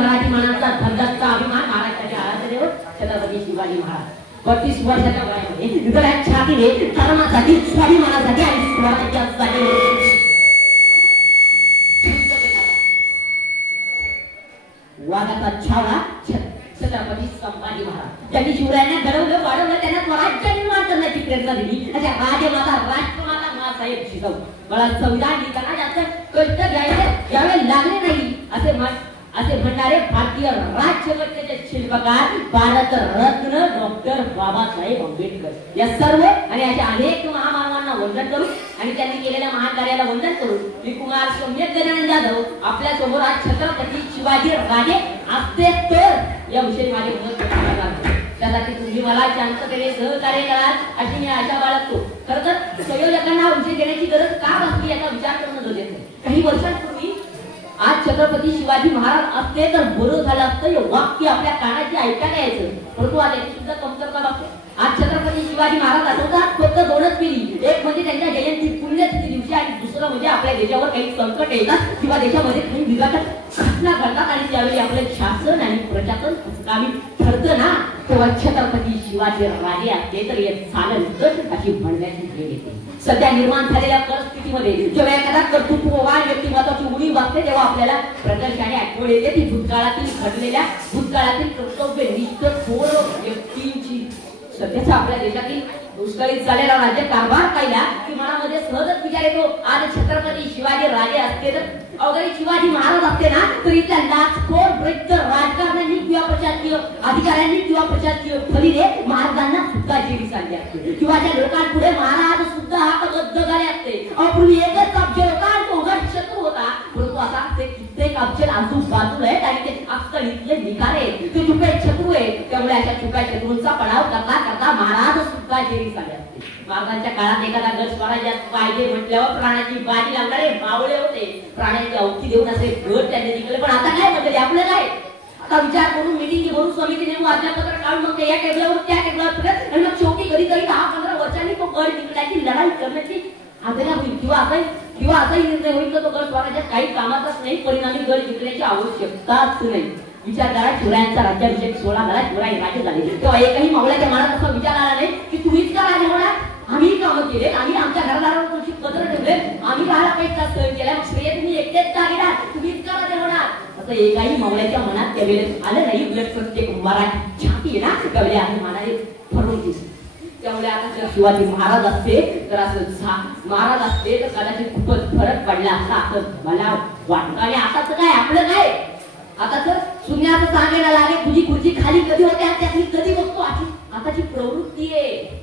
मराठी मानाचा धगधगता अभिमान महाराष्ट्राचे आराध्य छत्रपती शिवाजी महाराज 32 वर्षाच्या वयामध्ये इतक्या छातीने धर्मासाठी स्वाभिमानासाठी आणि स्वराज्यासाठी वाघाचा छावा छत्रपती संभाजी महाराज त्यांनी शिवरायांना घडवलं वाढवलं त्यांना स्वराज्य निर्माण करण्याची प्रेरणा दिली. अशा राजमाता राष्ट्रमाता मासाहेब जिजाऊ मला संविधान लिहिताना जास्त कष्ट घ्यावे लागले नाही असे म्हणणारे भारतीय राज्यघटनेचे शिल्पकार भारत रत्न डॉक्टर बाबासाहेब आंबेडकर या सर्व आणि अशा अनेक महामानवांना वंदन करून आणि त्यांनी केलेल्या महान कार्याला वंदन करून मी कुमार सम्यक गजानन जाधव आपल्या समोर आज छत्रपती शिवाजी राजे असते तर या विषयी माझे मत करणार. त्यासाठी तुम्ही मला शांततेने सहकार्य कराल अशी मी आशा बाळगतो. खरं तर संयोजकांना विषय देण्याची गरज का भासली याचा विचार करणं गरजेचं आहे. काही वर्षांपूर्वी आज छत्रपती शिवाजी महाराज असते तर बरं झालं असतं हे वाक्य आपल्या कानाची ऐकायला यायचं. परंतु आज याची सुद्धा कमतरता भासते. आज छत्रपती शिवाजी महाराज आठवतात फक्त दोनच पिढी. एक म्हणजे त्यांच्या जयंती पुण्यतिथी दिवशी आणि दुसरं म्हणजे आपल्या देशावर काही संकट येतात किंवा देशामध्ये काही विघातक घटना घडतात आणि त्यावेळी आपलं शासन आणि प्रशासन कामी ठरतं ना तेव्हा छत्रपती शिवाजी राजे असते तर हे चालेल अशी म्हणण्याची वेळ येते. सध्या निर्माण झालेल्या परिस्थितीमध्ये जेव्हा एखादा कर्तृत्ववान व्यक्तिमत्वाची उणीव वागते तेव्हा आपल्याला प्रकर्षाने आठवण येते ती भूतकाळातील घडलेल्या भूतकाळातील कर्तव्यनिष्ठ थोर व्यक्तींची. सध्याचा आपल्या देशातील दुष्काळीत झालेला राज्य कारभार पाहिला की मनामध्ये सहजच विचार येतो आज छत्रपती शिवाजी राजे असते तर अवघडी शिवाजी महाराज असते ना तर इथल्या लाचखोर भ्रष्ट राजकारण्यांनी किंवा प्रशासकीय अधिकाऱ्यांनी किंवा प्रशासकीय फलीने महाराजांना सुद्धा जेवी सांगली असते किंवा त्या लोकांपुढे महाराज सुद्धा हात गद्द झाले असते. पूर्वी एकच अब्ज होता आणि तो उघड शत्रू होता. परंतु आता ते कित्येक अब्ज आजूबाजूला आहेत आणि ते अक्कल इथले निखारे आहेत ते छुपे शत्रू आहेत. त्यामुळे अशा छुप्या शत्रूंचा पडाव करता करता महाराज सुद्धा जेवी सांगले असते. महाराजांच्या काळात एखादा गड स्वराज्यात पाहिजे म्हटल्यावर प्राणाची बाजी लावणारे मावळे होते. प्राण्याची अवधी देऊन असे गड त्यांनी जिंकले. पण आता काय म्हणते आपलं काय आता विचार करून मिटिंग भरून समिती नेमून आज्ञापत्र काढून मग या टेबलावर त्या टेबलावर फिरत आणि मग शेवटी कधीतरी 10-15 वर्षांनी तो गड जिंकण्याची लढाई करण्याची आज्ञा होईल किंवा असाही निर्णय होईल तर तो गड स्वराज्यात काही कामाचाच नाही. परिणामी गड जिंकण्याची आवश्यकताच नाही. विचार करा शिवरायांचा राज्याभिषेक 16 झाला शिवराय राजे झाले तेव्हा एकही मावळ्याच्या मनात असा विचार आला नाही की तुम्हीच का राजे होणार आम्ही कामं केले आम्ही आमच्या घरदारावर तुमची पत्र ठेवले आम्ही राहायला पैसा सहन केला श्रेय तुम्ही एकटेच का घेणार तुम्हीच का राजे होणार असं एकही मावळ्याच्या मनात त्यावेळेस आलं नाही. उलट प्रत्येक मराठी छाती आहे ना त्यावेळी आम्ही मनाने भरून दिसतो. त्यामुळे आता जर शिवाजी महाराज असते तर असं महाराज असते तर कदाचित खूपच फरक पडला असता असं मला वाटतं. आणि आताच काय आपलं काय आता तर शून्याचं सांगायला लागे तुझी खुर्ची खाली कधी होते आणि त्यातली कधी बघतो आताची प्रवृत्ती आहे.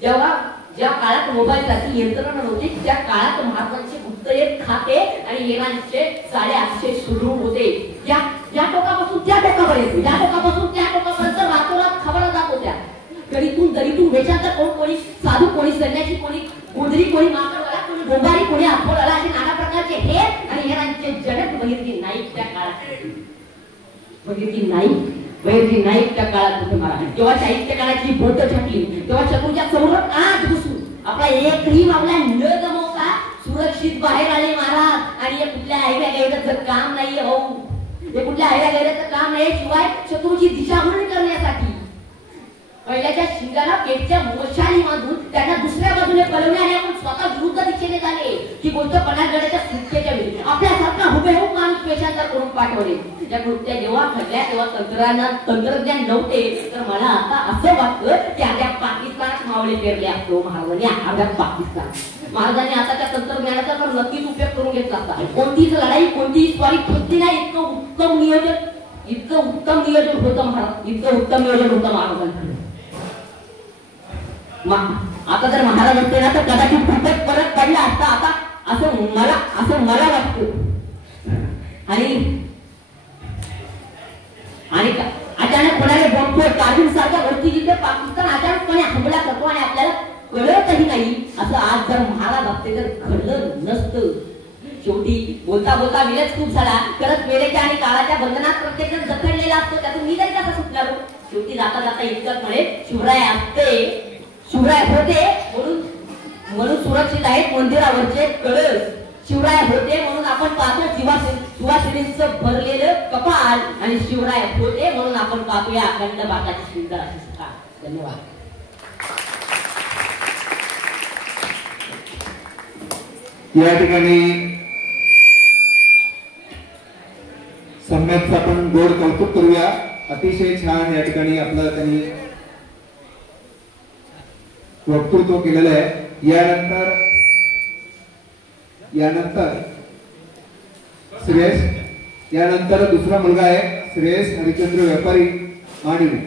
जेव्हा ज्या काळात मोबाईलसाठी यंत्रणा नव्हती त्या काळात महाराजांचे गुप्तहेर खाते आणि येणांचे साडे अतिशय सुदृढ होते. या टोकापासून त्या टोकापर्यंत या टोकापासून त्या टोकापर्यंत रातोरात खबरा जात होत्या. दरीतून वेशाचा कोणी साधू कोणी संन्यासी कोणी गुंजरी कोणी माकडवाला कोणी गोंबारी कोणी आठवडाला असे नाना प्रकारचे हे आणि येणांचे जनक बहिर्जी नाईक त्या काळात बहिर्जी नाईक त्या काळात होते. महाराज जेव्हा साहित्य काळाची बोट छाटली तेव्हा शत्रूच्या समोर आज घुसून आपला एकही मामला न गमवता सुरक्षित बाहेर आले महाराज. आणि हे कुठल्या आयड्या गैराचं काम नाहीये हो हे कुठल्या आयड्या गैराचं काम नाही शिवाय शत्रूची दिशाभूल करण्यासाठी पहिल्याच्या शिंगाला पेटच्या मोशाली बांधून त्यांना दुसऱ्या बाजूने पळवणे आणि आपण स्वतः विरुद्ध दिशेने झाले ही गोष्ट पन्हाळगडाच्या सुटकेच्या वेळी आपल्यासारखा हुबेहूब माणूस पेशांतर करून पाठवले. त्या कृत्या जेव्हा घडल्या तेव्हा तंत्रज्ञान नव्हते तर मला आता असं वाटतं की आता पाकिस्तानात मावळे पेरले असतो महाराजांनी अर्ध्या पाकिस्तान. महाराजांनी आता त्या तंत्रज्ञानाचा तर नक्कीच उपयोग करून घेतला असता. कोणतीच लढाई कोणतीही स्वारी फसली नाही. इतकं उत्तम नियोजन होतं महाराज इतकं उत्तम नियोजन होतं महाराजांकडे. आता जर महाराज असते ना तर कदाचित खूपच फरक पडला असता आता असं मला वाटतं. आणि अचानक कोणाला बॉम्बस्फोट कारगिल सारख्या गोष्टी जिथे पाकिस्तान अचानकपणे हमला करतो आणि आपल्याला कळतही नाही असं आज जर महाराज असते तर घडलं नसतं. शेवटी बोलता बोलता विलच खूप झाला करत वेळेच्या आणि काळाच्या बंधनात प्रत्येक जण जखडलेला असतो त्यातून मी तरी कसं सुटणार. शेवटी जाता जाता इतकंच म्हणे शिवराय होते म्हणून सुरक्षित आहेत मंदिरावरचे कळस शिवराय होते म्हणून आपण पाहतो सुवासिनींचं भरलेलं कपाल आणि शिवराय होते म्हणून आपण पाहतोया अखंड भारताची सुंदर अशी सकाळ. धन्यवाद. या ठिकाणी सम्यकचं आपण गोड कौतुक करूया. अतिशय छान या ठिकाणी आपलं त्यांनी वक्तृत्व केलेलं आहे. यानंतर श्रेयस, यानंतर दुसरा मुलगा आहे श्रेयस हरिचंद्र व्यापारी मांडवी.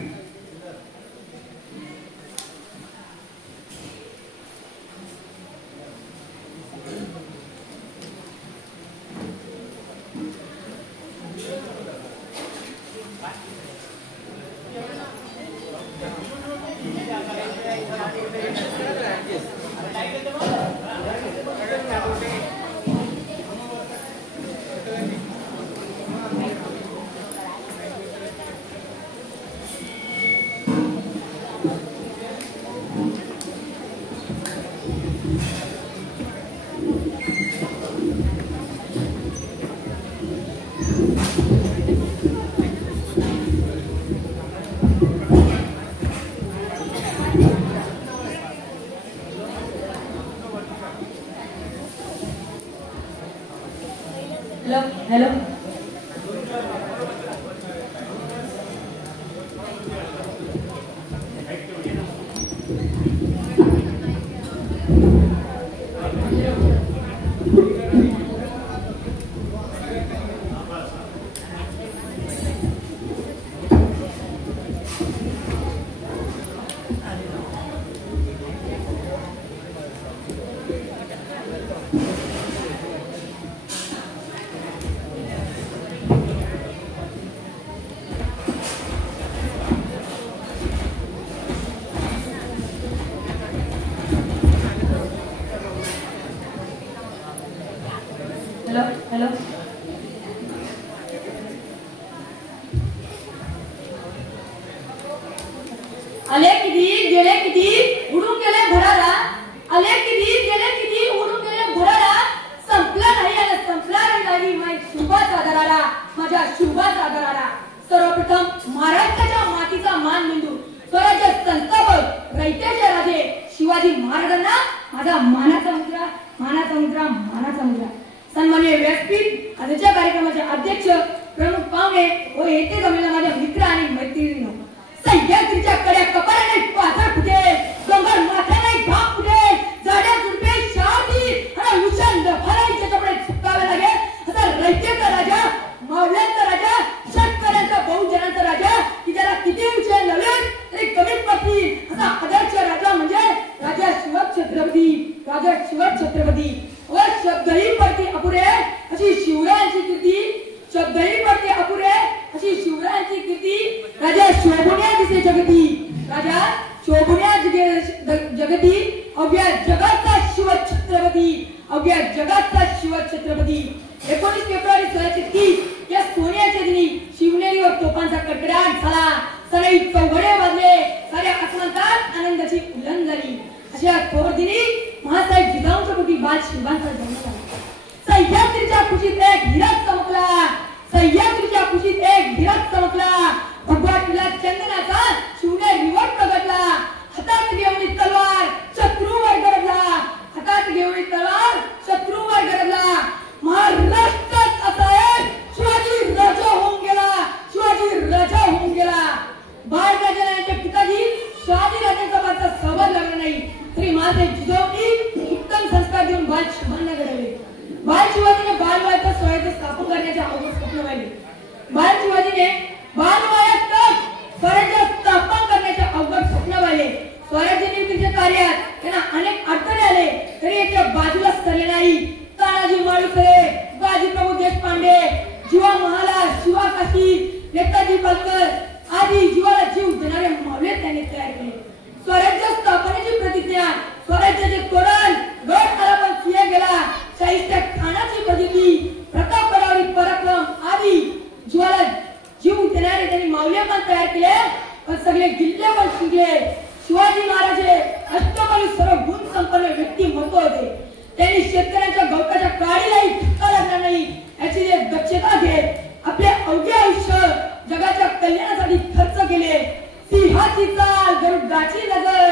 हॅलो. आले किती गेले किती उडून गेले भरारा. आले किती गेले किती उडून गेले भरारा. संपला नाही आणि संपला नाही माझ्या शुभाचा दरारा. माझ्या शुभाचा दरारा. सर्वप्रथम महाराष्ट्राच्या मातीचा मान बिंदू स्वराज्य संस्थापक रयतेचे राजे शिवाजी महाराजांना माझा मानाचा मुद्रा मानाचा मुद्रा मानाचा मुद्रा. सन्माननीय व्यासपीठ आजच्या कार्यक्रमाचे अध्यक्ष प्रमुख पाहुणे व येथे जमलेल्या माझ्या मित्र आणि मैत्रिणींनो. सह्याद्रीच्या कड्या कपाळाने पाथर फुटे डोंगर माथ्याने घाम फुटे जाड्या झुडपे शावती आणि उशान भराई त्याच्याकडे चुकावे लागे असा रयतेचा राजा मावळ्यांचा राजा शेतकऱ्यांचा बहुजनांचा राजा की त्याला किती विषय लढले तरी कमीच पडतील असा आदर्श राजा म्हणजे राजा शिवछत्रपती. राजा शिवछत्रपती व शब्दही पडते अपुरे अशी शिवरायांची कीर्ती. शब्दही पडते अपुरे अशी शिवरायांची कीर्ती. राजा शोभुन्या दिसे जगती. राजा शोभुन्या जगती अव्या जगाचा शिवछत्रपती. अव्या जगाचा शिवछत्रपती. 19 फेब्रुवारी 1930 या सोन्याच्या दिनी शिवनेरीवर तोफांचा कडकडाट झाला. सनई चौघडे वाजले. साऱ्या आसमंतात आनंदाची उलंघ झाली. अशा थोर दिनी महासाहेब जिजाऊंच्या पोटी बाल शिवांचा जन्म झाला. सह्याद्रीच्या कुशीत एक हिराच चमकला. सह्याद्रीच्या कुशीत एक हिराच चमकला. भगवा किल्ला चंदनाचा शिवनेरीवर प्रगटला. हातात घेऊन तलवार शत्रूवर गरजला. हातात घेऊन तलवार शत्रूवर गरजला. महाराष्ट्रात असा एक शिवाजी राजा होऊन गेला. शिवाजी राजा होऊन गेला. बाळराजांच्या पिताजी शिवाजी राजांचा माझा सहभाग लागला नाही तरी महासाहेब जिजाऊंनी उत्तम संस्कार देऊन बाल शिवांना घडवले. बाल शिवाजीने बालवायाचं स्वराज्य स्थापन करण्याचे अवघड स्वप्न पाहिले. बाल शिवाजीने बालवायात स्वराज्य स्थापन करण्याचे अवघड स्वप्न पाहिले. स्वराज्य निर्मितीच्या कार्यात त्यांना अनेक अडथळे आले तरी याच्या बाजूला सरले नाही. तानाजी मालुसरे, बाजीप्रभू देशपांडे, जीवा महालाल, शिवा काशी, नेताजी पालकर आदी जीवाला जीव देणारे मावळे त्यांनी तयार केले. स्वराज्य स्थापनेची प्रतिज्ञा, स्वराज्याचे तोरण गड आला किया गेला. शाहिस्त्या खानाची प्रचिती, प्रतापगडावरील पराक्रम आदी जीवाला जीव देणारे त्यांनी मावळे पण तयार केले. पण सगळे किल्ले पण जिंकले. शिवाजी महाराज हे अष्टबली सर्व गुण संपन्न व्यक्तिमत्व होते. त्यांनी शेतकऱ्यांच्या गवताच्या काडीलाही धक्का लागणार नाही याची दक्षता घेत आपले अवघे आयुष्य जगाच्या कल्याणासाठी खर्च केले. सिंहाची चाल गरुडाची नजर,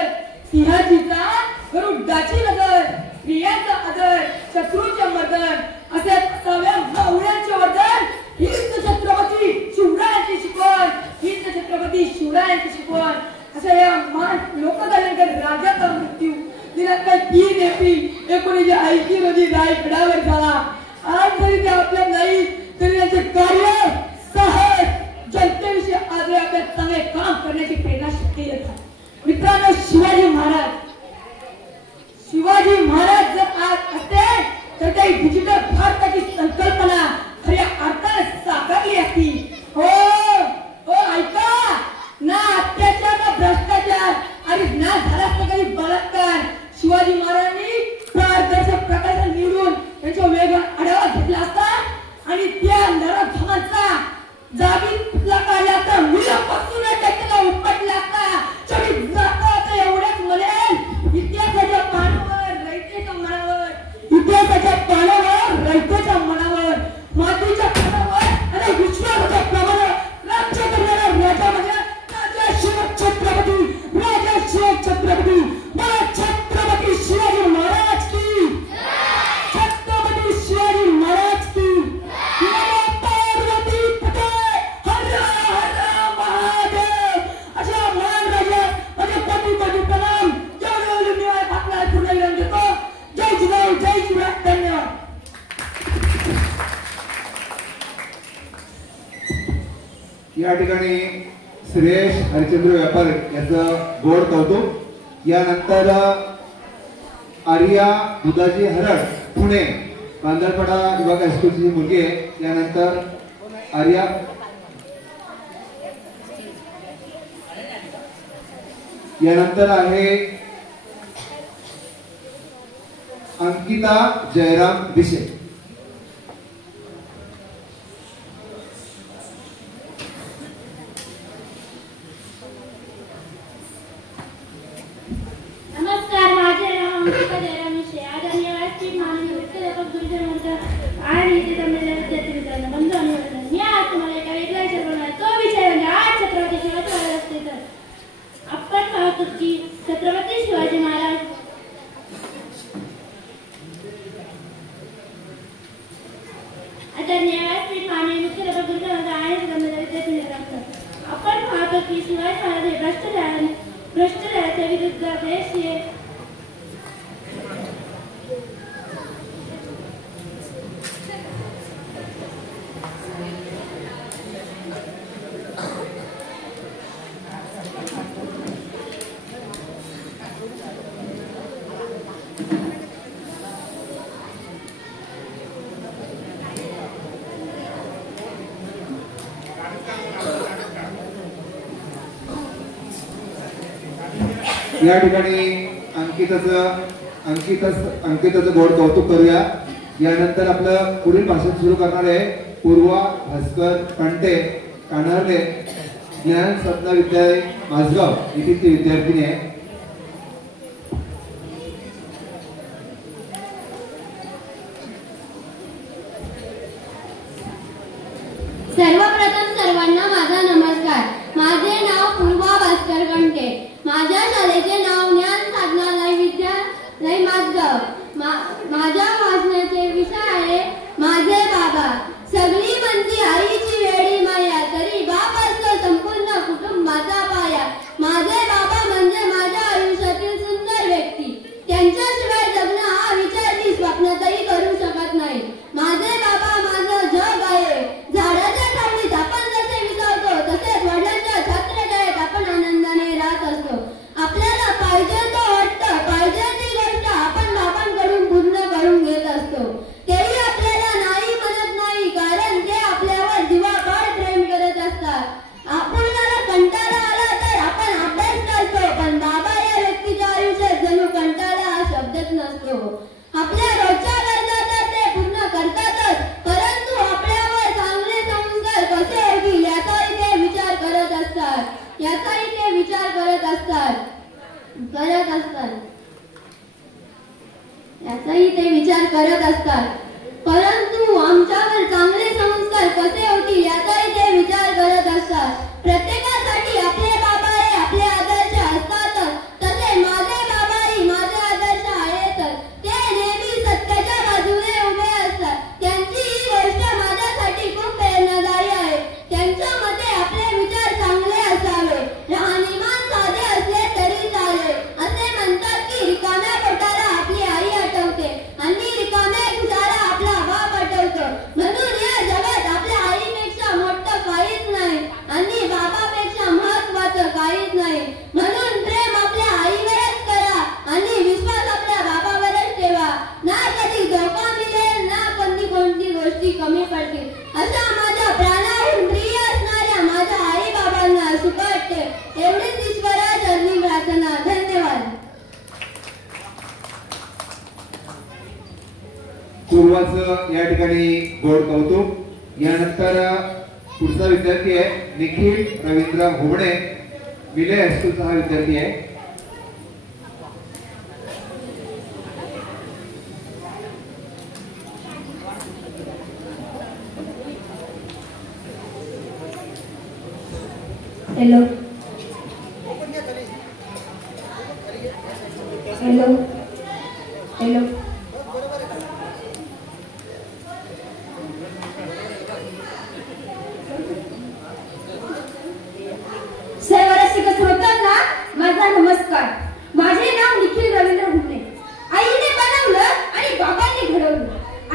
सिंहाची चाल गरुडाची नजर, स्त्रियांचा आदर शत्रूचे मर्दन, असे सव्या मावळ्यांचे वर्धन. हीच छत्रपती शिवरायांची शिकवण, हीच छत्रपती शिवरायांची शिकवण. अशा या महान लोककल्याणकारी राजाचा मृत्यू दिनांक 3 एप्रिल 1980 रोजी रायगडावर झाला. आज जरी ते आपल्या नाही तरी याचे कार्य साहस जनतेविषयी आज आपल्या चांगले काम करण्याची प्रेरणा शक्ती येतात. मित्रांनो, शिवाजी महाराज जर आज असते तर काही डिजिटल भारताची संकल्पना खऱ्या अर्थाने साकारली असती. हो ऐका ना, अत्याचार ना भ्रष्टाचार आणि ना झाला असता काही बलात्कार. शिवाजी महाराजांनी पारदर्शक प्रकाशन निवडून त्यांच्या वेगळा आढावा घेतला असता आणि त्या नरधमांचा जागी पुतळा काढला असता, मुलापासून त्याला उपटला असता. तरी जाता एवढंच म्हणेल, इतिहासाच्या पानावर रयतेच्या मनावर, इतिहासाच्या पानावर रयतेच्या मनावर, मातीच्या पानावर आणि विश्वासाच्या प्रमाणावर राज्य करणारा राजा म्हणजे राजा शिव छत्रपती मला छत्रपती शिवाजी महाराज की, छत्रपती शिवाजी महाराज की. पार्वती पते हर हर महादेव. अशा महान राजा माझे कोटी प्रणाम. जेवढे मी आपला पूर्ण विराम देतो. जय जिजाऊ, जय शिवराय. धन्यवाद. या ठिकाणी श्रेयश हरिचंद्र व्यापारी याचं गोड कौतुक. यानंतर आर्या दुधाजी हरड पुणे बांदरपडा विभाग हायस्कूलची मुलगी आहे. यानंतर आर्या यानंतर आहे अंकिता जयराम विषय. नमस्कार, माझे नाव अंकिता जयराम विषय. आदरणीय व्यासपीठ माननीय मुख्याध्यापक गुरुजन मंडळ आणि इथे जमलेल्या विद्यार्थी मित्रांनो, बंधू आणि वर्धन, मी आज तुम्हाला एका वेगळ्या विषय बोलणार. तो विषय म्हणजे आज छत्रपती शिवाजी महाराज असते तर आपण पाहतो की छत्रपती शिवाजी महाराज आदरणीय व्यासपीठ माननीय मुख्याध्यापक गुरुजन मंडळ आणि इथे जमलेल्या विद्यार्थी मित्रांनो, आपण पाहतो की शिवाजी महाराज हे भ्रष्टाचाराच्या विरुद्ध देश हे या ठिकाणी अंकिताचं गोड कौतुक करूया. यानंतर आपलं पुढील भाषण सुरू करणार आहे पूर्वा भास्कर कंटे, कानारले ज्ञान सत्ना विद्यालय माझगाव येथील ती विद्यार्थिनी आहे. सर्वप्रथम सर्वांना माझा नमस्कार. माझे नाव पूर्वा भास्कर कंटे. माझ्या शाळेचे नाव ज्ञान साधनालय विद्यालय माझगाव. माझ्या वाचनाचे विषय आहे माझे बाबा. सगळी म्हणती आईची वेळी माया, तरी बाप असतो संपूर्ण कुटुंबाचा पाया. माझे बाबा म्हणजे माझ्या आयुष्यातील सुंदर व्यक्ती. त्यांच्याशिवाय जगणं हा विचार मी स्वप्नातही करू शकत नाही. माझे बाबा माझं जग आहे. झाडाच्या सावलीत आपण जसे विसावतो तसेच वडिलांच्या छत्रछायेत आपण आनंदाने राहत असतो. आपल्याला पाहिजे तो हट्ट, पाहिजे ती गोष्ट आपण बाबांकडून पूर्ण करून घेत असतो. तेही आपल्याला नाही म्हणत नाही, कारण ते आपल्यावर जीवापाड प्रेम करत असतात. आपल्याला कंटाळा आला तर आपण अभ्यास करतो, पण बाबा या व्यक्तीच्या आयुष्यात जणू कंटाळा हा शब्दच नसतो. आपल्या रोजच्या गरजा तर ते पूर्ण करतातच, परंतु आपल्यावर चांगले संस्कार कसे होतील याचाही ते विचार करत असतात. याचाही ते विचार करत असतात. परंतु आमच्यावर चांगले संस्कार कसे होतील याचाही ते विचार करत असतात. प्रत्येकासाठी आपले बाबा हे आपले आदर्श असतातच, तसे माझे बाबाही माझे आदर्श आहेतच. ते नेहमी सत्याच्या बाजूने उभे असतात. त्यांची ही गोष्ट माझ्यासाठी खूप प्रेरणादायी आहे. त्यांच्या मते आपले विचार चांगले असावे, राहणीमान साधे असले तरी चालेल. असे म्हणतात की रिकाम्या पोटाला आपली आई आठवते आणि रिकाम्या खिशाला आपला बाप आठवतो. म्हणून या जगात आपल्या आईपेक्षा मोठं काहीच नाही आणि बाबापेक्षा महत्वाचं काहीच नाही. म्हणून प्रेम आपल्या आईवरच करा आणि विश्वास आपल्या बाबावरच ठेवा. ना कधी धोका मिळेल ना कधी कोणती गोष्टी कमी पडतील. अशा माझ्या प्राणाहून प्रिय असणाऱ्या माझ्या आई बाबांना सुख वाटते. एवढीच ईश्वराचरणी प्रार्थना. धन्यवाद. पूर्वाचं या ठिकाणी गोड कौतुक. यानंतर पुढचा विद्यार्थी आहे निखिल रवींद्र घोबडे, विलय हायस्कूलचा हा विद्यार्थी आहे. हॅलो हॅलो हॅलो सर्व रसिक श्रोत्यांना माझा नमस्कार. माझे नाव निखिल रवींद्र घुमणे. आईने बनवलं आणि बाबांनी घडवलं.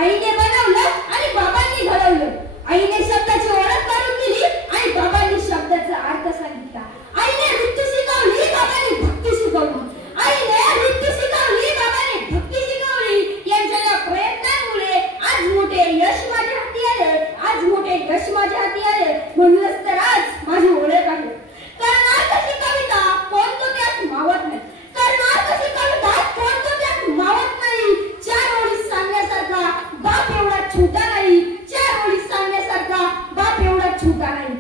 आईने बनवलं आणि बाबांनी घडवलं. आईने शब्दाची ओळख करून दिली आणि बाबांनी शब्दाचा अर्थ सांगितला. आईने नृत्य शिकवली, बाबांनी भक्ती शिकवली. आईने नृत्य शिकवली, बाबांनी भक्ती शिकवली. यांच्या या प्रयत्नांमुळे आज मोठे यश माझ्या हाती आले. आज मोठे यश माझ्या हाती आले. म्हणूनच तर आज माझी ओळख आहे. करणार कशी कविता कोण तो त्यात मावत नाही. करणार कशी कविता कोण तो त्यात मावत नाही. चार ओळी सांगण्यासारखा बाप एवढा छोटा नाही. चार ओळी सांगण्यासारखा बाप एवढा छोटा नाही.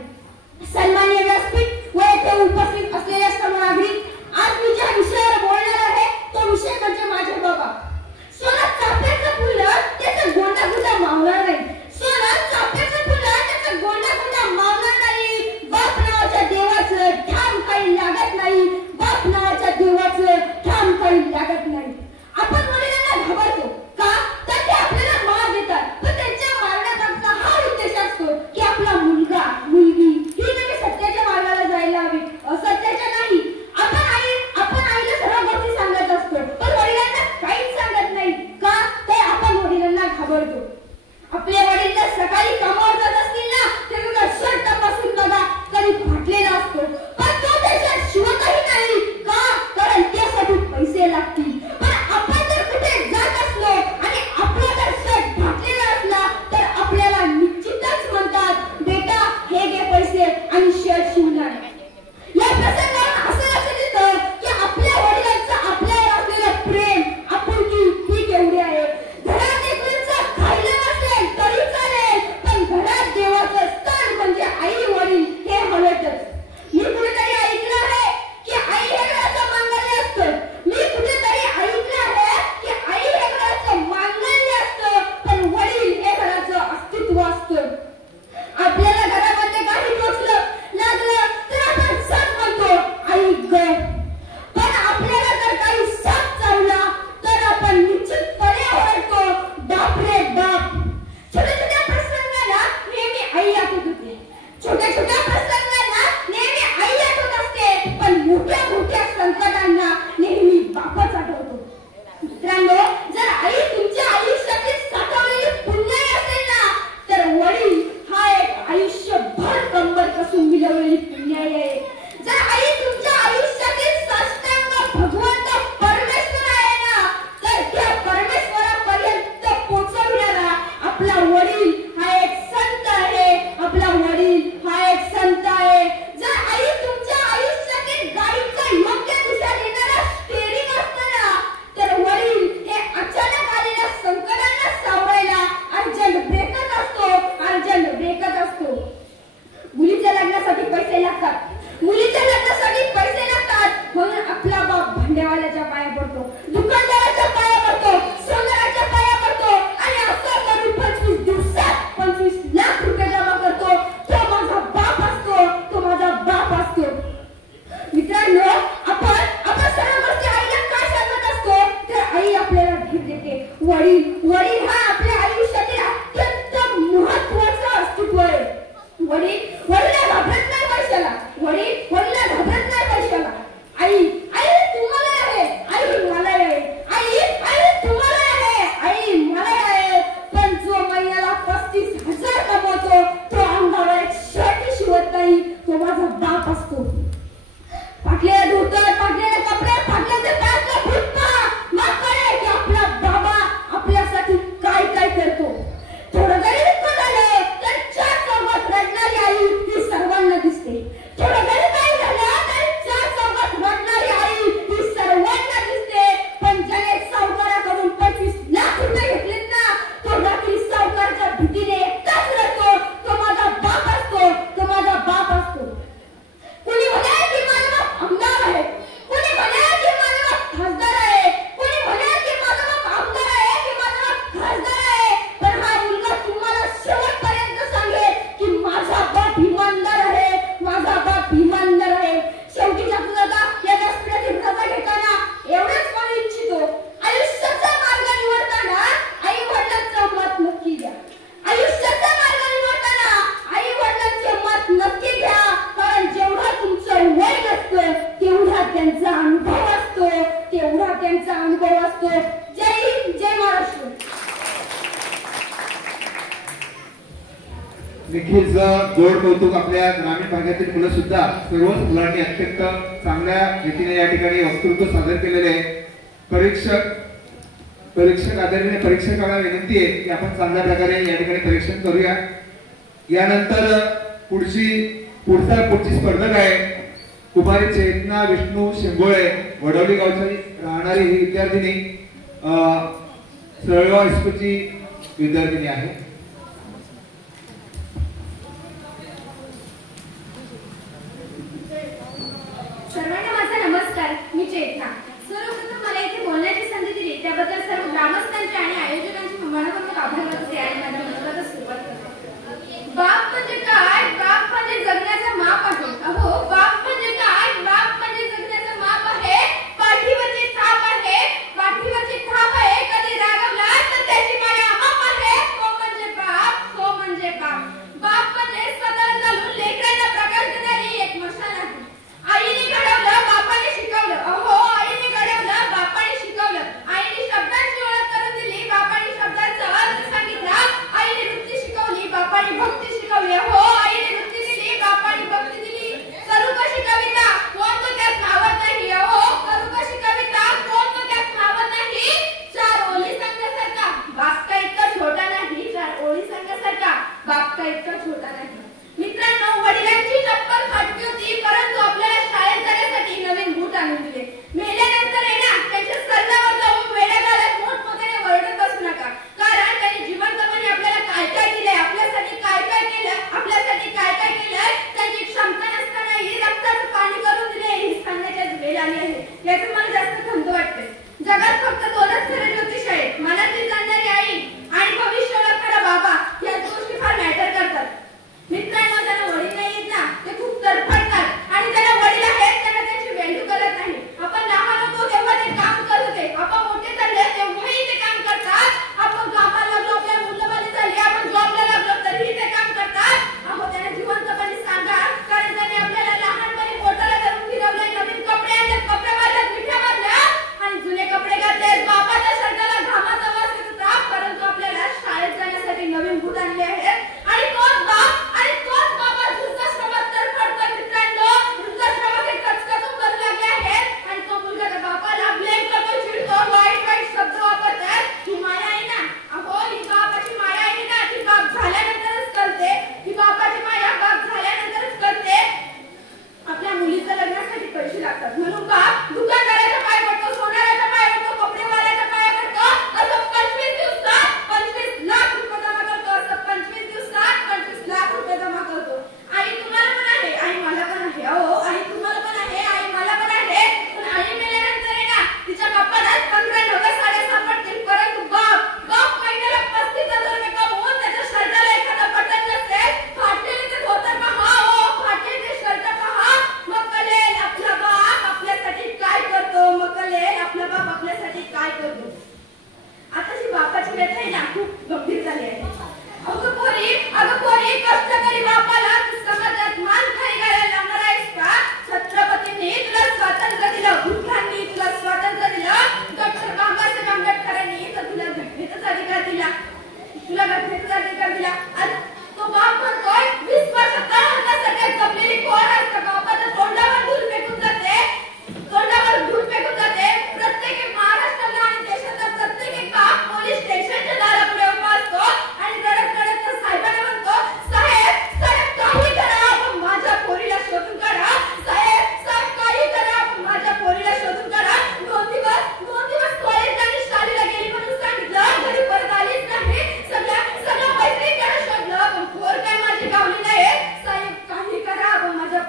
सन्माननीय व्यासपीठ व येथे उपस्थित असलेल्या सर्व नागरिक, आज मी ज्या विषयावर बोलणार आहे तो विषय म्हणजे माझे बाबा. सोनं चाफ्याचं फुलं त्याचं गोंडा गुंडा मावणार नाही. सोनं चाफ्याचं फुलं त्याचं गोंडा गुंडा मावणार नाही. बाप नावाच्या देवाचं ठाम काही लागत नाही. बाप नावाच्या देवाचं ठाम काही लागत नाही. आपण वडिलांना घाबरतो का, तर ते आपल्याला मार देतात. पण त्यांच्या मारण्यामागचा हा उद्देश असतो की आपला मुलगा मुलगी ही तुम्ही सत्याच्या मार्गाला जायला हवी, असत्याच्या नाही. आपण वडील घाबरत नाही पैशाला, वडील घाबरत नाही पैशाला. आई तुम्हाला आहे, आई मला आहे, आई तुम्हाला आहे, आई मला आहे. पण जो महिन्याला 35,000 कमवतो तो अंगावर एक शर्ट शिवत नाही, तो माझा बाप असतो. फाटलेले धोतर, फाटलेले कपडे, फाटलेले पॅन्ट फुटता मग कळे की आपला बाबा आपल्यासाठी काय काय करतो. थोडं जरी दुःख झालं तर 4 चौघात रडणारी आई ही सर्वांना दिसते. थोडं जरी काय झालं तर 4 चौघात रडणारी आई ही सर्वांना दिसते. पण ज्याने सावकाराकडून 25 लाख रुपये घेतलेत ना, तो रात्री सावकारच्या भीतीने एकटाच रडतो. तो माझा बाप असतो, तो माझा बाप असतो. कोणी म्हणे की माझा बाप आमदार आहे, कोणी म्हणे की माझा बाप खासदार आहे, कोणी म्हणे की माझा बाप आमदार आहे, की माझा बाप खासदार आहे. पण हा मुलगा तुम्हाला शेवटपर्यंत सांगेल की माझा बाप इमानदार आहे, माझा बाप इमानदार आहे. शेवटी दादा या व्यासपीठाची व्रत घेताना एवढंच म्हणू इच्छितो, आयुष्याचा मार्ग निवडताना आई वडिलांचं मत नक्की द्या. आयुष्याचा मार्ग निवडताना आई वडिलांचे मत नक्की घ्या. कारण जेवढा तुमचं वय नसतं तेवढा त्यांचा अनुभव असतो, तेवढा त्यांचा अनुभव असतो. जय हिंद, जय महाराष्ट्र. निखिलचं गोड कौतुक. आपल्या ग्रामीण भागातील मुलं सुद्धा सर्वच मुलांनी अत्यंत चांगल्या रीतीने या ठिकाणी वक्तृत्व सादर केलेले आहे. परीक्षक आदरणीय परीक्षकाला विनंती आहे की आपण चांगल्या प्रकारे या ठिकाणी परीक्षण करूया. यानंतर पुढची स्पर्धक आहे कुमारी चेतना विष्णू शिंगोळे, वडवली गावची राहणारी ही विद्यार्थिनी सरळगाव हायस्कूलची विद्यार्थिनी आहे. सर्वांना माझा नमस्कार. मी चेतना. सर्वप्रथम मला इथे बोलण्याची संधी दिली त्याबद्दल सर्व ग्रामस्थांचे आणि आयोजकांचे मनापासून आभार मानते आणि माझ्या मनोगताला सुरुवात करते. बाप म्हणजे काय? बाप म्हणजे जगण्याचा माप आहे. अहो, बाप म्हणजे काय? बाप म्हणजे जगण्याचा माप आहे. पाठीवरची थाप आहे, पाठीवरची थाप आहे. कधी रागवला तर त्याची माया माप आहे. तो म्हणजे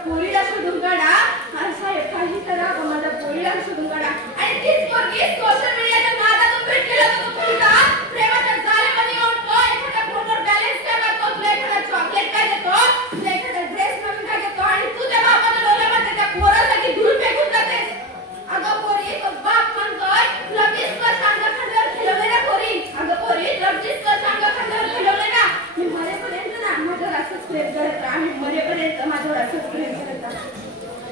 पोरीला शोधून काढा. साहेब काही करा, माझ्या पोरीला शोधून काढा. आणि तीच पोरगी सोशल मीडियाच्या नादातून भेटलेला तो मुलगा प्रेमाच्या जाळ्यामध्ये ओढतो. एखाद्या फोनवर बॅलन्स काय करतो, तुला एखादा चॉकलेट काय देतो, तुला एखादा ड्रेस नवीन काय देतो आणि तू त्या बापाच्या डोळ्यामध्ये त्या पोरासाठी धूळ फेकून जातेस. अगं पोरी, तो बाप म्हणतोय तुला 20 वर्ष अंगाखांद्यावर खेळवले ना पोरी. अगं पोरी, तुला 20 वर्ष अंगाखांद्यावर खेळवले ना. मी मरेपर्यंत ना माझ्यावर असंच प्रेम करत राहा. मी मरेपर्यंत माझ्यावर असंच प्रेम करत राहा.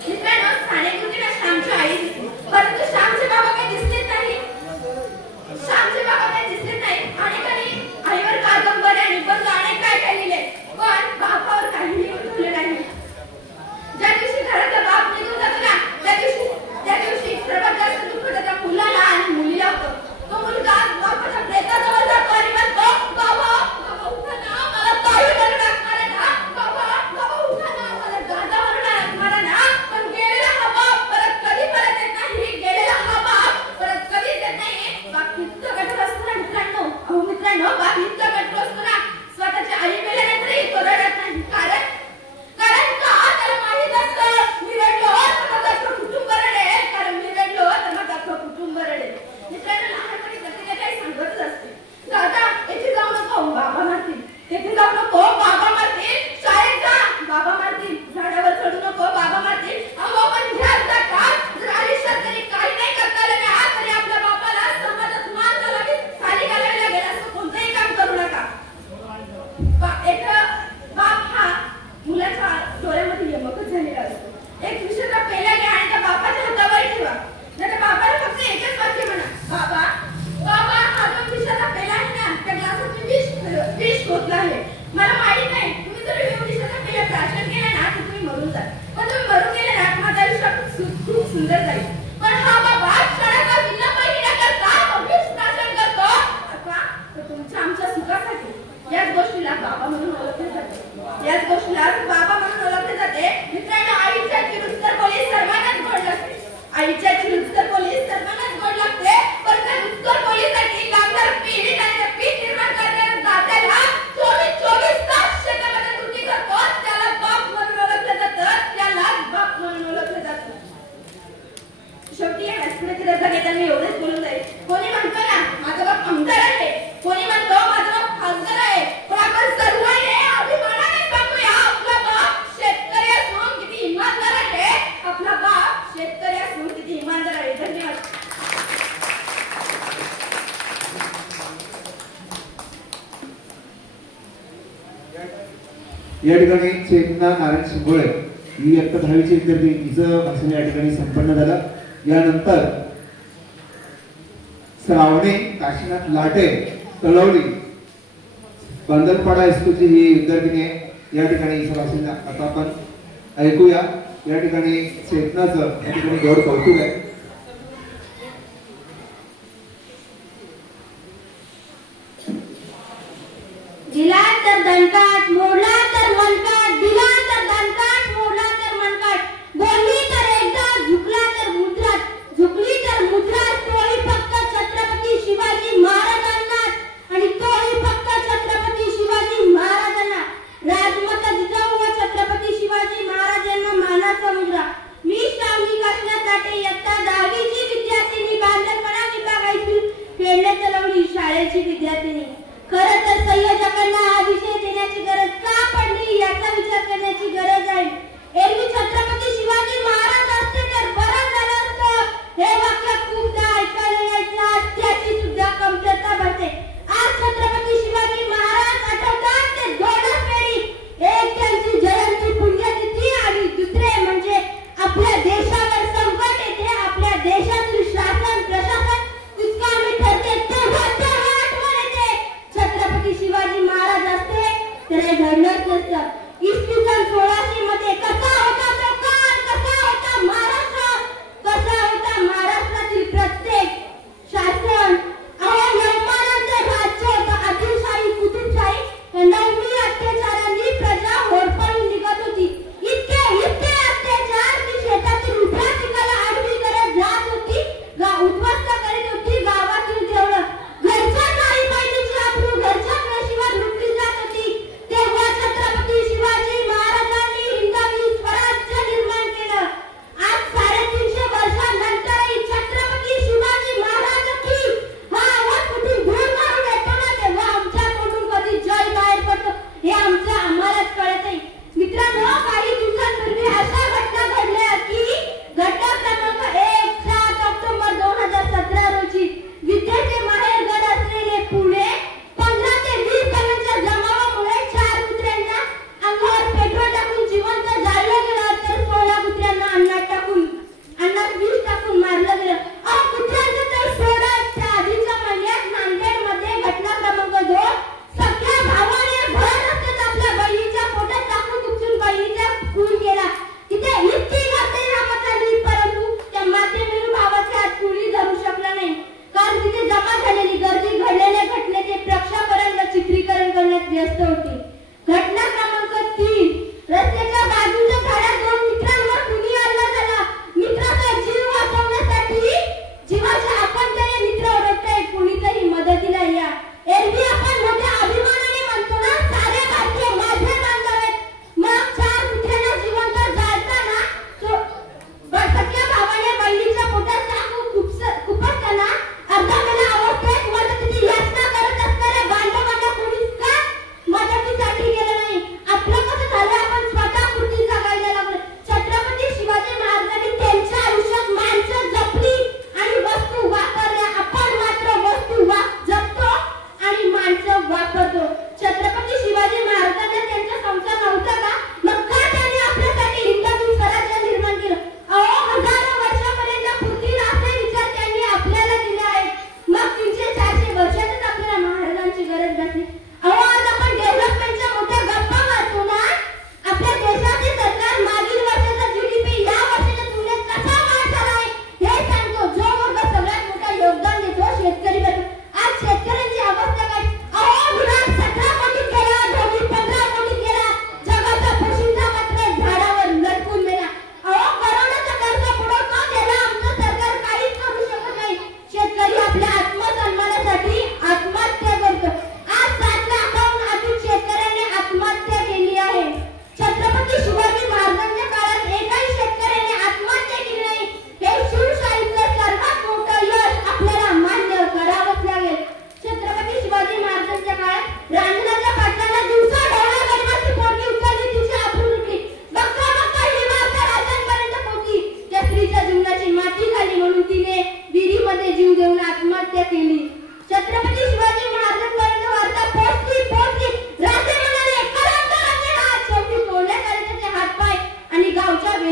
मित्रांनो, ठाणेमध्ये ना श्यामची आई दिसली, परंतु श्यामचे बाबा काही दिसलेच नाही. श्यामचे बाबा काही दिसलेच नाही. अनेकांनी आईवर कादंबऱ्या निबंध अनेक काय काय लिहिले, पण बापावर काहीही उठवले नाही. ज्या दिवशी घरातला बाप निघून जातो ना, त्या दिवशी सर्वात जास्त दुःख त्याच्या मुलाला आणि मुलीला होतं. तो मुलगा बापाच्या प्रेताजवळ जातो आणि म्हणतो, बाबा बाबा उठा ना, मला ताळीवर टाकणार आहे ना. बाबा बाबा उठा ना, मला गादावर टाकणार आहे ना. पण गेलेला हा बाप परत कधी परत येत नाही. गेलेला हा बाप परत कधीच येत नाही. बाप इतकं कठोर असतो ना मित्रांनो. अहो मित्रांनो, बाप इतकं कठोर असतो ना, स्वतःची आई मेल्यानंतरही तो रडत नाही. कारण का त्याला माहित असतं मी रडलो तर माझं अख्खं कुटुंब रडेल. कारण मी रडलो तर माझं अख्खं कुटुंब रडेल. मित्रांनो, लहानपणी प्रत्येकाला काही सांगतच असते, दादा येथे जाऊ नको, बाबा मारतील. तेथे जाऊ नको, बाबा मारतील. शाळेत जा, बाबा मारतील. झाडावर चढू नको, बाबा मारतील. अहो पण ध्यान का जर आयुष्यात तरी काही नाही करता आलं ना, तरी आपल्या बापाला समाजात मान घालावी, खाली घालावी लागेल. असं कोणतंही काम करू नका. बाप हा मुलाच्या डोळ्यामध्ये यमकच झालेला असतो. एक विषयाचा पेला घ्या आणि त्या बापाच्या हातावर ठेवा. त्या बापाला फक्त एकच वाक्य म्हणा, बाबा बाबा हा जो विषयाचा पेला आहे ना, त्या ग्लासात मी विष घोतलं आहे. मला माहित नाही, तुम्ही जर विषयाचा पेला प्राशन केला ना तर तुम्ही मरून जाल. पण तुम्ही मरून गेले ना, माझं आयुष्य खूप सुंदर जाईल. पण हा बाबा क्षणाचा विलंबही न करता विष प्राशन करतो. का तर तुमच्या आमच्या सुखासाठी. याच गोष्टीला बाबा म्हणून ओळखले जाते. याच गोष्टीला बाबा म्हणून ओळखले जाते. मित्रांनो, आईच्या चिरुस्तर पोलीस सर्वांनाच गोड लागते. आईच्या चिरुस्तर पोलीस सर्वांनाच गोड लागते. पण त्या रुस्तर पोलीससाठी कामगार पीडित आणि पीठ निर्माण करणाऱ्या दात्याला 24 तास शेतामध्ये कृती करतो. त्याला बाप म्हणून ओळखलं जातं. त्याला बाप म्हणून ओळखलं जातं. शेवटी या व्यासपीठाची रजा घेताना मी एवढेच बोलून जाईल. कोणी म्हणतो ना माझा बाप आमदार आहे, कोणी म्हणतो माझा बाप खासदार आहे, पण आपण सर्वांनी अभिमानाने सांगूया आपला बाप शेतकरी असून किती इमानदार आहे. आपला बाप शेतकरी असून किती इमानदार आहे. धन्यवाद. या ठिकाणी चेतना नारायण शिंगोळे ही इयत्ता 10वीची विद्यार्थी, हिचं भाषण या ठिकाणी संपन्न झालं. यानंतर श्रावणी काशीनाथ लाटे तळवली बंदरपाडा हायस्कूलची ही विद्यार्थिनी आहे. या ठिकाणी हिचं भाषण आता आपण ऐकूया. या ठिकाणी चेतनाचं या ठिकाणी गोड कौतुक आहे. दिला तर दणकाट, मोडला तर मनकाट. दिला तर दणकाट, मोडला तर मनकाट. बोलली तर एकदा, झुकला तर मुद्रात. झुकली तर मुद्रात. तोही फक्त छत्रपती शिवाजी महाराजांना आणि तोही फक्त छत्रपती शिवाजी महाराजांना. राजमाता जिजाऊ व छत्रपती शिवाजी महाराजांना मानाचा मुद्रा. मी श्रावणी काशीनाथ लाटे इयत्ता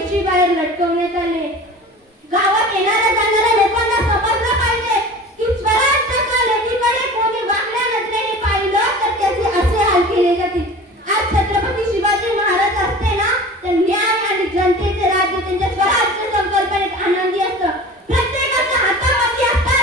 वेशी बाहेर लटकवण्यात आले. गावात येणाऱ्या जाणाऱ्या लोकांना समजलं पाहिजे की स्वराज्याच्या लेकीकडे कोणी वाकड्या नजरेने पाहिलं तर त्याचे असे हाल केले जातील. आज छत्रपती शिवाजी महाराज असते ना तर न्याय आणि जनतेचे राज्य त्यांच्या स्वराज्य संकल्पनेत आनंदी असतं. प्रत्येकाच्या हातामध्ये असतं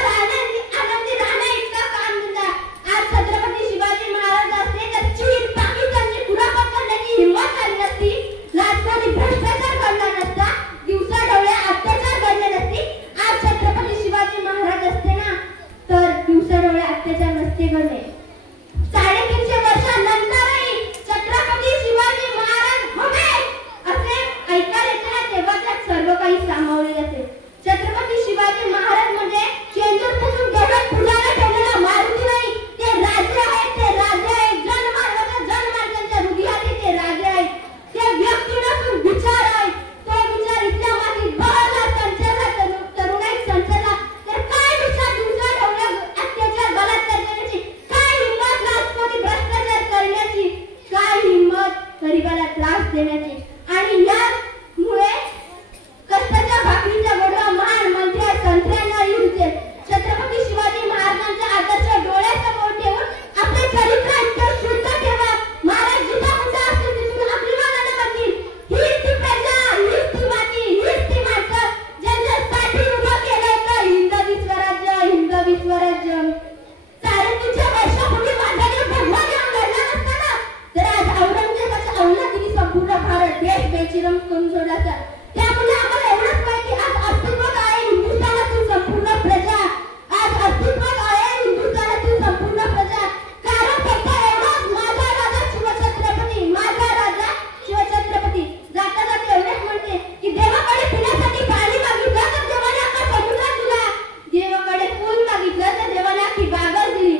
आनंदी राहण्या इतका काम दिला. आज छत्रपती शिवाजी महाराज असते तर चीन पाकिस्तानची कुरापत करण्याची हिंमत झाली नसती. राजकारणी भ्रष्टाचार घडला नसता. दिवसा डोळे अत्याचार घडले नसते. आज छत्रपती शिवाजी महाराज असते ना तर दिवसा डोळे अत्याचार नसते घडले. 350 वर्षांनंतरही छत्रपती शिवाजी महाराज हवे असे ऐकायला येते ना तेव्हा त्यात सर्व काही सामावले जाते. छत्रपती शिवाजी महाराज म्हणजे चेंदूरपासून गडात फुलाला ठेवलेला मारुती नाही. ते राजे आहेत. ते राजे आहेत. जनमानसाच्या हृदयातील ते राजे आहेत. ते व्यक्ती नसून विचार आहेत. तो विचार इथल्या मातीत बहरला, संचारला, तरुणाई संचारला तर काय विचार दिवसा ढवळ्या अत्याचार बलात्कार करण्याची, काय हिंमत राजकोटी भ्रष्टाचार करण्याची, काय हिंमत गरीबाला त्रास देण्याची. आणि यामुळे कष्टाच्या भाकरीचा गोडवा महान मंत्र्या संत्र्यांना युद्ध. छत्रपती शिवाजी महाराजांचा आदर्श डोळ्यासमोर ठेवून आपले चरित्र इतकं शुद्ध ठेवा. महाराज जिथं कुठं असतील तिथून आपली मानाने म्हणतील हीच ती प्रजा, हीच ती माती, हीच ती माणसं ज्यांच्यासाठी उभं केलं होतं हिंदवी स्वराज्य, हिंदवी स्वराज्य. 350 वर्षापूर्वी माझ्याकडे भगवा घेऊन घडला नसता ना तर आज औरंगजेबाच्या अवलादीने संपूर्ण भारत देश बेचिरम करून सोडला असता. त्यामुळे आम्हाला एवढंच माहिती आज अस्तित्वात आहे हिंदुस्थानातील संपूर्ण प्रजा. आज अस्तित्वात आहे हिंदुस्थानातील संपूर्ण प्रजा. कारण फक्त एवढंच माझा राजा शिवछत्रपती, माझा राजा शिवछत्रपती. जाता जाता एवढंच म्हणते की देवाकडे पिण्यासाठी पाणी मागितलं तर देवाने अख्खा समुद्र दिला. देवाकडे फूल मागितलं तर देवाने अख्खी बागच दिली.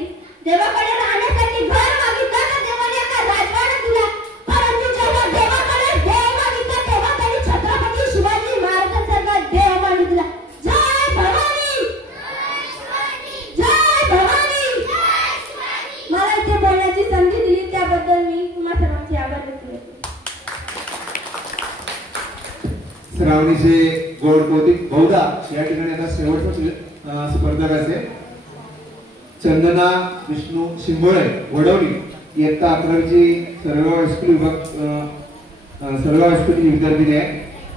देवाकडे राहण्यासाठी घर मागितलं तर देवाने अख्खा राजवाडा दिला. परंतु जेव्हा देवाकडे देव मागितलं तेव्हा त्यांनी छत्रपती शिवाजी महाराजांसारखा देव मागितला. जय भवानी, जय भवानी. मला इथे बोलण्याची संधी दिली त्याबद्दल मी तुम्हा सर्वांचे आभार व्यक्त करते. श्रावणीचे गोड कौतिक बहुधा या ठिकाणी आता शेवटचा स्पर्धक असेल चंदना विष्णू शिंगोळे वडवली. इयत्ता 11वीची सर्व हायस्कूल विद्यार्थिनी आहे.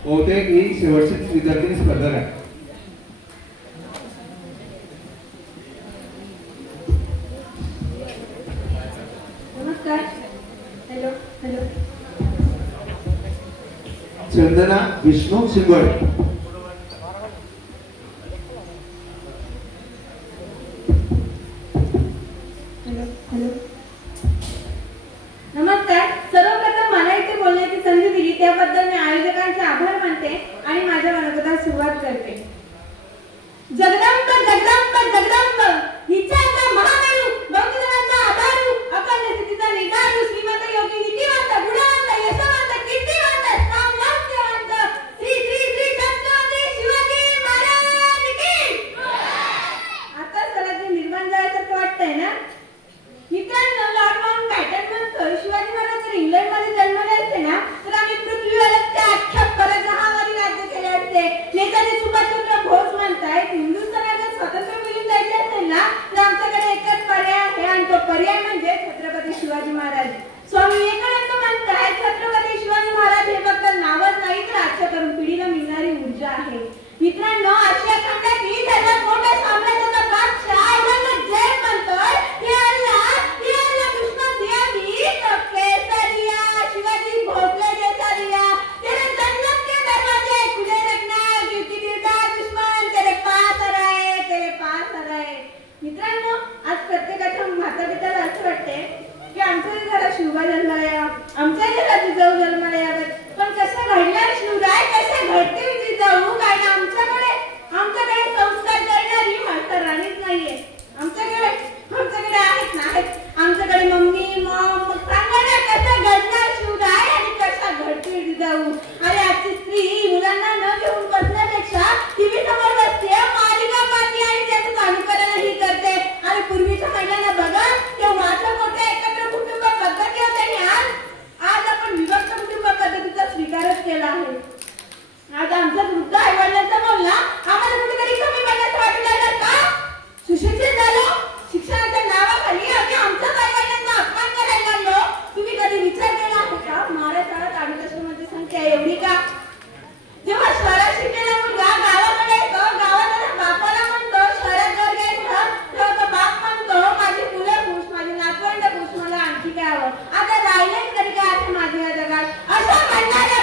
बहुतेक ही शेवटचीच विद्यार्थिनी स्पर्धक आहे. नमस्कार. Hello hello. चंदना विष्णू शिंगोळे. नमस्कार. सर्वप्रथम मला इथे बोलण्याची संधी दिली त्याबद्दल मी आयोजकांचे आभार मानते आणि माझ्या मनोगतात सुरुवात करते. जगदंब जगदंब जगदंब नित्याचा महामेरू भक्तजनांचा आधारू अखंड स्थितीचा निधारू श्रीमंत योगी नीतिवंत गुणवंत यशवंत कीर्तिवंत सामर्थ्यवंत श्री श्री श्री छत्रपती शिवाजी महाराज की. आता स्वराज्य निर्माण झाल्यासारखं वाटतंय ना मित्रांनो. लॉर्ड माउंटबॅटन म्हणतो शिवाजी महाराज जर इंग्लंडमध्ये जन्मले असते ना तर आम्ही पृथ्वीवर अख्ख्या परजहावर राज्य केले असते. नेताजी सुभाषचंद्र बोस म्हणतायत हिंदुस्थानाला स्वातंत्र्य मिळून जायचे असेल ना आमचं वृद्ध आई वडिलांचं बोलणं आम्हाला कुठेतरी कमी पडण्याचं वाटू लागलं का? सुशिक्षित झालो, शिक्षणाच्या नावाखाली आम्ही आमच्याच आई वडिलांचा अपमान करायला लागलो. तुम्ही कधी विचार केला आहे का महाराष्ट्रात अनाथाश्रमांची संख्या एवढी का? जेव्हा शहरात शिकलेला मुलगा गावाकडे येतो, गावात बापाला म्हणतो शहरात घर घ्यायचं, तेव्हा तो बाप म्हणतो माझी मुलं खुश, माझी नातवंड खुश, मला आणखी काय हवं? आता राहिलेच तरी काय असं माझ्या या जगात? असं म्हणणाऱ्या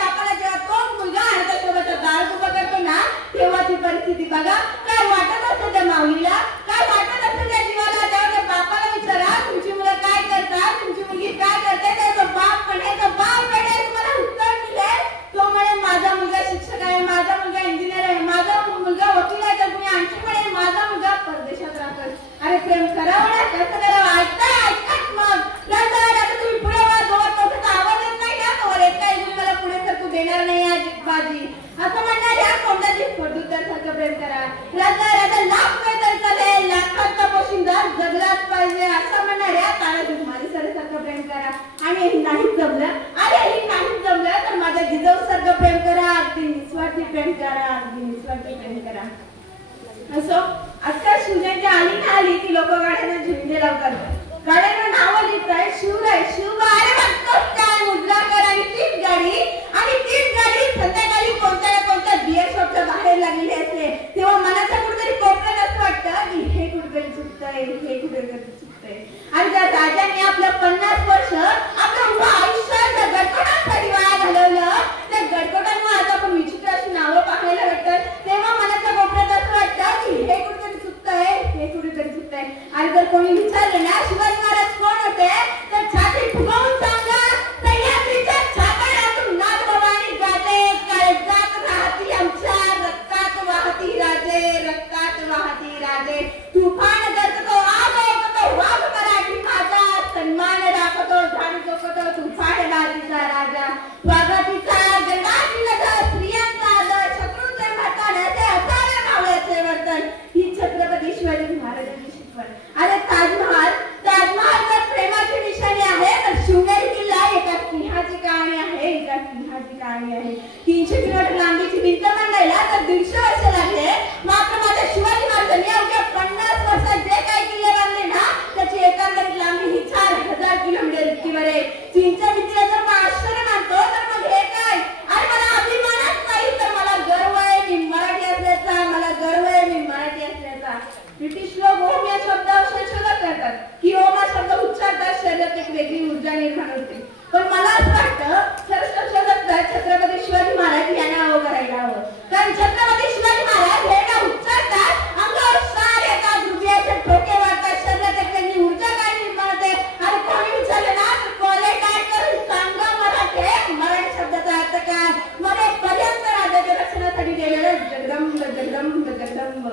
बापाला जेव्हा तो मुलगा अनाथाश्रमाचा दार उभा करतो ना, तेव्हा ती परिस्थिती बघा काय वाटत असतं त्या माऊलीला, काय वाटत असतं त्या जीवाला. तेव्हा त्या बापाला विचारा तुमची मुलं काय करतात, तुमची मुलगी काय करते, त्याचा बाप म्हणे तुम्हाला उत्तर मिळेल. तो म्हणे माझा मुलगा शिक्षक आहे, माझा मुलगा इंजिनियर आहे, माझा मुलगा वकील आहे, तर तुम्ही आणखी म्हणे माझा मुलगा परदेशात राहतो. अरे प्रेम करावं ना, कसं करावं? ऐकतात मग आता तुम्ही पुढे आवाज येत नाही ना, तोवर एक काही मला पुढे तर तू देणार नाही आज बाजी असं म्हणणार. या कोणत्याची फोटोसारखं प्रेम करा, राजा लाख तरी चालेल, लाखांचा पोशिंदा जगलाच पाहिजे असं म्हणणार. या तानाजी सारखं प्रेम करा. आणि हे नाही जमलं, हे नाही जमलं तर माझ्या जिजाऊ सारखं प्रेम करा, अगदी निस्वार्थी प्रेम करा, अगदी निस्वार्थी प्रेम करा. असो आजकाल शिवजयंती आली ना आली की लोक गाड्यांना झेंडे लावतात, गाड्यांना नावं लिहितात, शिवराय शिवबा, अरे बघतोच काय मुद्राकर आणि तीच गाडी संध्याकाळी कोणत्या ना कोणत्या बिअर शॉपच्या बाहेर लागलेली असते. तेव्हा मनाच्या कुठेतरी कोपऱ्यात असं वाटतं की हे कुठेतरी चुकतंय, हे कुठेतरी चुकतंय. आणि त्या राजाने आपलं 50 वर्ष आपलं आयुष्य गडकोटांसाठी वाया घालवलं. त्या गडकोटांना आता आपण विचित्र अशी नावं पाहायला भेटतात. तेव्हा मनाच्या कोपऱ्यात असं वाटतं की हे कुठेतरी चुकतंय, हे कुठेतरी चुकतंय. आणि जर कोणी विचारलं ना शिवाजी महाराज कोण होते, तर छाती फुगवून सांगा सह्याद्रीच्या छाताडातून नागभवानी गाते, काळजात राहती आमच्या, रक्तात वाहती राजे, रक्तात वाहती राजे. तुफान गरजतो आग ओकतो वाघ मराठी माझा, सन्मान राखतो झाड चोखतो तुफान बाजीचा राजा. स्वागतीचा गंगाची नजर, स्त्रियांचा आदर, शत्रूंचे म्हाताऱ्याचे असावे मावळ्याचे वर्तन, ही छत्रपती शिवाजी महाराजांची शिकवण. अरे ताजमहाल तर प्रेमाची निशाणी आहे, तर शिवनेरी किल्ला एका सिंहाची कहाणी आहे, एका सिंहाची कहाणी आहे. 300 किलोमीटर लांबीची भिंत बांधायला तर 150 वर्ष लागले. मात्र माझ्या शिवाजी महाराजांनी अवघ्या 50 वर्षात जे काही किल्ले बांधले ना, त्याची एकंदरीत लांबी ही 4000 किलोमीटर इतकीवर आहे. चीनच्या भिंतीला जर मी आश्चर्य मानतो तर मग हे काय? आणि मला अभिमानच नाही तर मला गर्व आहे मी मराठी असल्याचा, मला गर्व आहे मी मराठी असल्याचा. ब्रिटिश लोक ओम या शब्दावर संशोधन करतात की ओम हा शब्द उच्चारतात शरीरात एक वेगळी ऊर्जा निर्माण होते. पण मला असं वाटतं छत्रपती शिवाजी महाराज यांना नाव करायला हवं. कारण छत्रपती शिवाजी महाराज हे नाव उच्चारतात, अंगावर सार येतात, हृदयाचे ठोके वाढतात, शरीरात एक वेगळी ऊर्जा काय निर्माण होते. आणि कोणी विचारलं ना तर कॉलेज काय करून सांगा मराठी शब्दाचा अर्थ काय? मला पर्यंत राज्याच्या रक्षणासाठी गेलेलं जगदंब जगदंब जगदंब.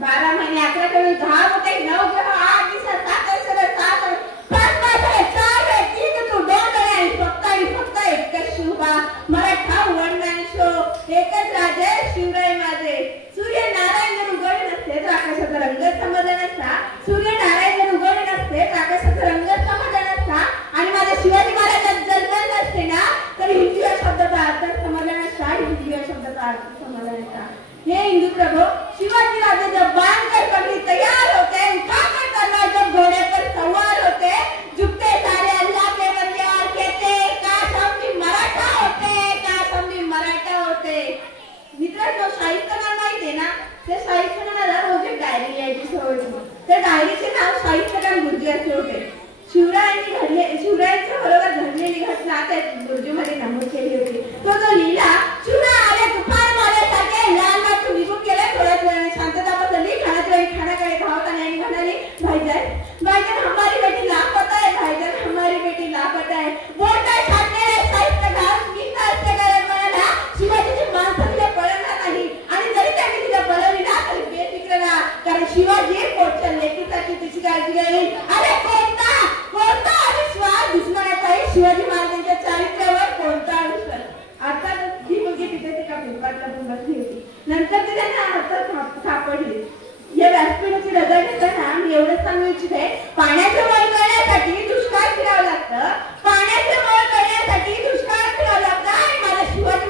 12 महिने 11 कमी 10 होते 9 किंवा 8 दिवसात 7 वर्षात 7 5 वर्षात 4 3 तू 2 आणि फक्त एकच शिवबा मराठा वनमॅन शो, एकच राजे शिवराय माझे. सूर्य नारायण जर उगवले नसते तर आकाशाचा रंग समजला नसता, सूर्य नारायण जर उगवले नसते तर आकाशाचा रंग समजला नसता. आणि माझ्या शिवाजी महाराजांचा जन्म नसते ना तर हिंदी या शब्दाचा अर्थ समजला नसता, हिंदी या शब्दाचा अर्थ समजला नसता. हे हिंदू प्रभू शिवाजी राजे जब बांधकर पगड़ी तैयार होते, उठाकर तलवार जब घोड़े पर सवार होते, झुकते सारे अल्लाह के बंदे और कहते काश हम भी मराठा होते, काश हम भी मराठा होते. मित्रांनो शाहिस्तेखान माहिती आहे ना, त्या शाहिस्तेखानाला रोज एक डायरी लिहायची सवय होती. त्या डायरीचे नाव शाहिस्तेखान गुरुजी असे होते. शिवरायांच्या बरोबर घडलेली घटना त्या गुरुजीमध्ये नमूद केली होती. तो जो लिहिला शिवराय आले तुफान मारल्यासारखे लाल मातून निघून गेले. थोड्याच वेळाने शांतता पसरली. खानाकडे धावताना आणि म्हणाली भाईजान हमारी बेटी लापता है, भाईजान हमारी बेटी लापता है. बोलता छाटलेले शाहिस्तेखान मीठा हत्याकारात म्हणाला शिवाजीची माणसं तिला पळणार नाही. आणि जरी त्यांनी तिला पळवली ना तरी बेफिक्र राहा, कारण शिवाजी पोटच्या लेकीसाठी तिची काळजी घेईल. अरे कोणता अविश्वास दुश्मनाचाही शिवाजी महाराजांच्या चारित्र्यावर कोणता अविश्वास. अर्थात ही मुलगी तिथे एका भिंपातला बसली होती. नंतर ती त्यांना हातात सापडली. या व्यासपीठाची रजा घेताना मी एवढंच सांगू इच्छिते, पाण्याचे मोल करण्यासाठी दुष्काळ फिरावं लागतं, पाण्याचे मोल करण्यासाठी दुष्काळ फिरावं लागतं. आणि माझ्या शिवाजी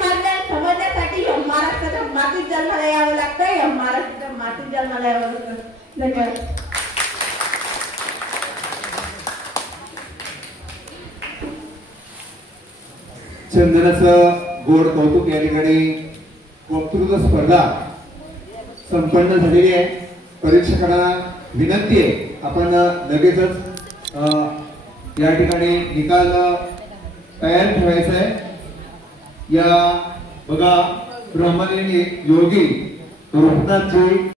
मला यावं लागतं. धन्यवाद. चंदनाचं गोड कौतुक या ठिकाणी वक्तृत्व स्पर्धा संपन्न झालेली आहे. परीक्षकांना विनंती आहे आपण लगेचच या ठिकाणी निकाल तयार ठेवायचा आहे. या बघा ब्रह्मदेवी योगी रूपनाथजी